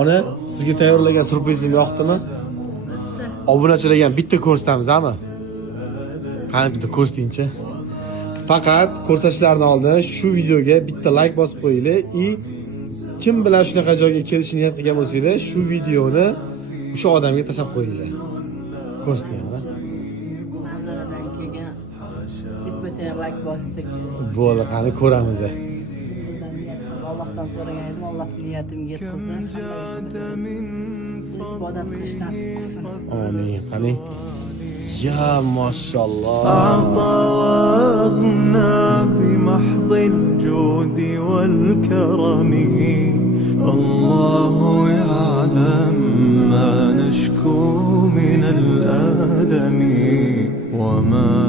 Ona sizga tayyorlagan syurprizim yoqdimi? Obunachilarga ham bitta ko'rsatamizmi? Qani bitta ko'rsatingchi. Faqat ko'rsatishlardan oldin shu videoga bitta like bosib qo'yinglar va kim bilan shunaqa joyga kelishni niyat qilgan bo'lsangiz, shu videoni o'sha odamga tashlab qo'yinglar. Ko'rsating mana. Manzaradan kelgan bitta like bosdik. Bo'ldi, qani ko'ramiz. Allohdan so'ragan edim, Alloh niyatimga yetkazdi. Ibodat qilish nasib qilsin. Amin. Qani. Ya mashallah. أعطى وأغنى بمحض الجود والكرم الله يعلم ما نشكو من الألم وما